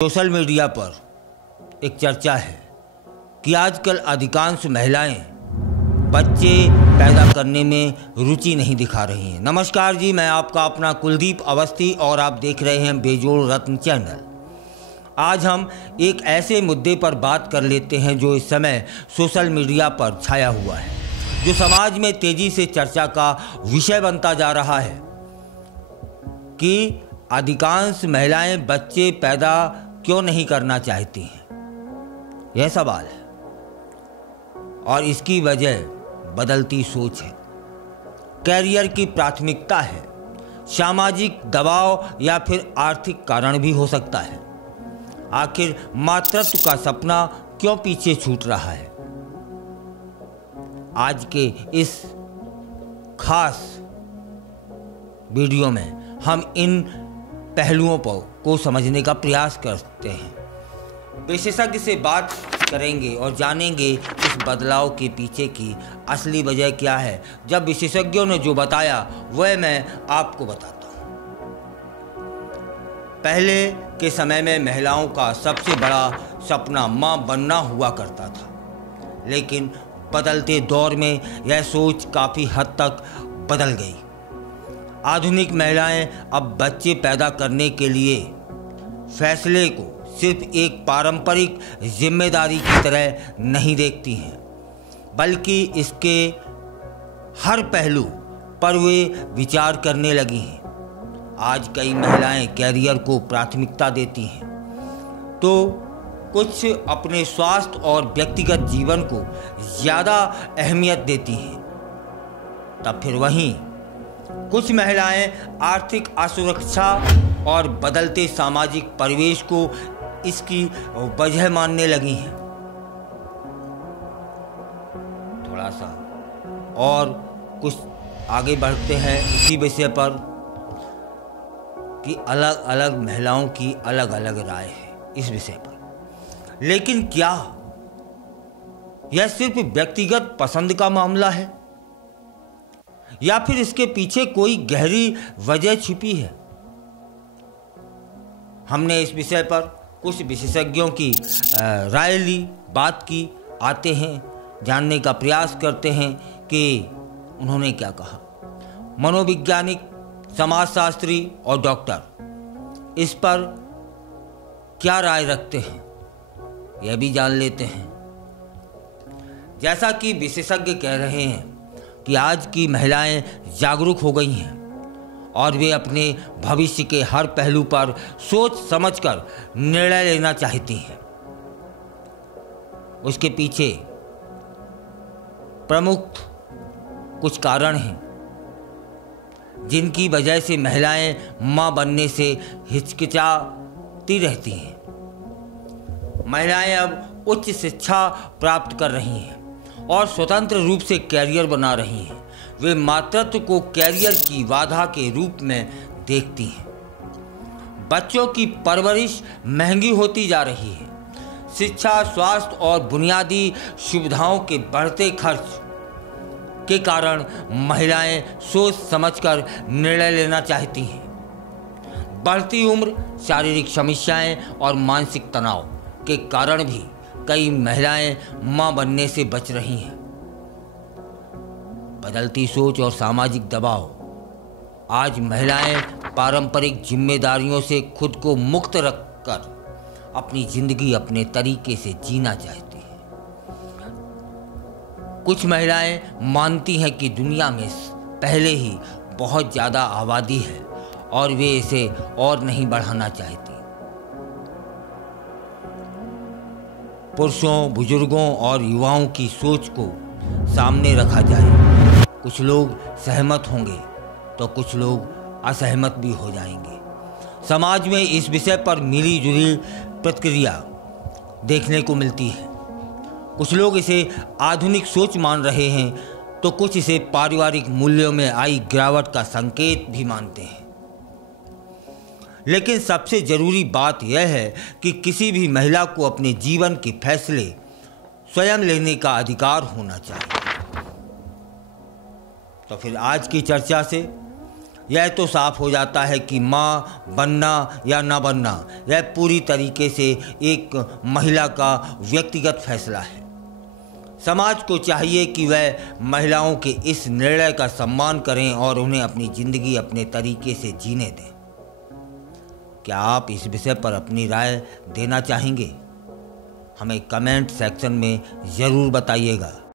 Social media पर एक चर्चा है कि आजकल अधिकांश महिलाएं बच्चे पैदा करने में रुचि नहीं दिखा रही हैं। नमस्कार जी, मैं आपका अपना कुलदीप अवस्थी और आप देख रहे हैं बेजोड़ रत्न चैनल। आज हम एक ऐसे मुद्दे पर बात कर लेते हैं जो इस समय सोशल मीडिया पर छाया हुआ है, जो समाज में तेजी से चर्चा का विषय बनता जा रहा है कि अधिकांश महिलाएं बच्चे पैदा क्यों नहीं करना चाहती हैं। यह सवाल है और इसकी वजह बदलती सोच है, कैरियर की प्राथमिकता है, सामाजिक दबाव या फिर आर्थिक कारण भी हो सकता है। आखिर मातृत्व का सपना क्यों पीछे छूट रहा है? आज के इस खास वीडियो में हम इन पहलुओं को समझने का प्रयास करते हैं। विशेषज्ञ से बात करेंगे और जानेंगे इस बदलाव के पीछे की असली वजह क्या है। जब विशेषज्ञों ने जो बताया वह मैं आपको बताता हूँ। पहले के समय में महिलाओं का सबसे बड़ा सपना मां बनना हुआ करता था, लेकिन बदलते दौर में यह सोच काफ़ी हद तक बदल गई। आधुनिक महिलाएं अब बच्चे पैदा करने के लिए फैसले को सिर्फ एक पारंपरिक जिम्मेदारी की तरह नहीं देखती हैं, बल्कि इसके हर पहलू पर वे विचार करने लगी हैं। आज कई महिलाएं कैरियर को प्राथमिकता देती हैं, तो कुछ अपने स्वास्थ्य और व्यक्तिगत जीवन को ज़्यादा अहमियत देती हैं। तब फिर वहीं कुछ महिलाएं आर्थिक असुरक्षा और बदलते सामाजिक परिवेश को इसकी वजह मानने लगी हैं। थोड़ा सा और कुछ आगे बढ़ते हैं इसी विषय पर कि अलग अलग महिलाओं की अलग अलग राय है इस विषय पर। लेकिन क्या यह सिर्फ व्यक्तिगत पसंद का मामला है या फिर इसके पीछे कोई गहरी वजह छिपी है? हमने इस विषय पर कुछ विशेषज्ञों की राय ली, बात की, आते हैं जानने का प्रयास करते हैं कि उन्होंने क्या कहा। मनोवैज्ञानिक, समाजशास्त्री और डॉक्टर इस पर क्या राय रखते हैं यह भी जान लेते हैं। जैसा कि विशेषज्ञ कह रहे हैं कि आज की महिलाएं जागरूक हो गई हैं और वे अपने भविष्य के हर पहलू पर सोच समझकर निर्णय लेना चाहती हैं। उसके पीछे प्रमुख कुछ कारण हैं जिनकी वजह से महिलाएं मां बनने से हिचकिचाती रहती हैं। महिलाएं अब उच्च शिक्षा प्राप्त कर रही हैं और स्वतंत्र रूप से कैरियर बना रही हैं। वे मातृत्व को कैरियर की बाधा के रूप में देखती हैं। बच्चों की परवरिश महंगी होती जा रही है। शिक्षा, स्वास्थ्य और बुनियादी सुविधाओं के बढ़ते खर्च के कारण महिलाएं सोच समझकर निर्णय लेना चाहती हैं। बढ़ती उम्र, शारीरिक समस्याएं और मानसिक तनाव के कारण भी कई महिलाएं मां बनने से बच रही हैं। बदलती सोच और सामाजिक दबाव, आज महिलाएं पारंपरिक जिम्मेदारियों से खुद को मुक्त रखकर अपनी जिंदगी अपने तरीके से जीना चाहती हैं। कुछ महिलाएं मानती हैं कि दुनिया में पहले ही बहुत ज़्यादा आबादी है और वे इसे और नहीं बढ़ाना चाहती। पुरुषों, बुजुर्गों और युवाओं की सोच को सामने रखा जाए। कुछ लोग सहमत होंगे तो कुछ लोग असहमत भी हो जाएंगे। समाज में इस विषय पर मिली जुली प्रतिक्रिया देखने को मिलती है। कुछ लोग इसे आधुनिक सोच मान रहे हैं तो कुछ इसे पारिवारिक मूल्यों में आई गिरावट का संकेत भी मानते हैं। लेकिन सबसे ज़रूरी बात यह है कि किसी भी महिला को अपने जीवन के फैसले स्वयं लेने का अधिकार होना चाहिए। तो फिर आज की चर्चा से यह तो साफ हो जाता है कि माँ बनना या ना बनना यह पूरी तरीके से एक महिला का व्यक्तिगत फैसला है। समाज को चाहिए कि वह महिलाओं के इस निर्णय का सम्मान करें और उन्हें अपनी ज़िंदगी अपने तरीके से जीने दें। क्या आप इस विषय पर अपनी राय देना चाहेंगे? हमें कमेंट सेक्शन में ज़रूर बताइएगा।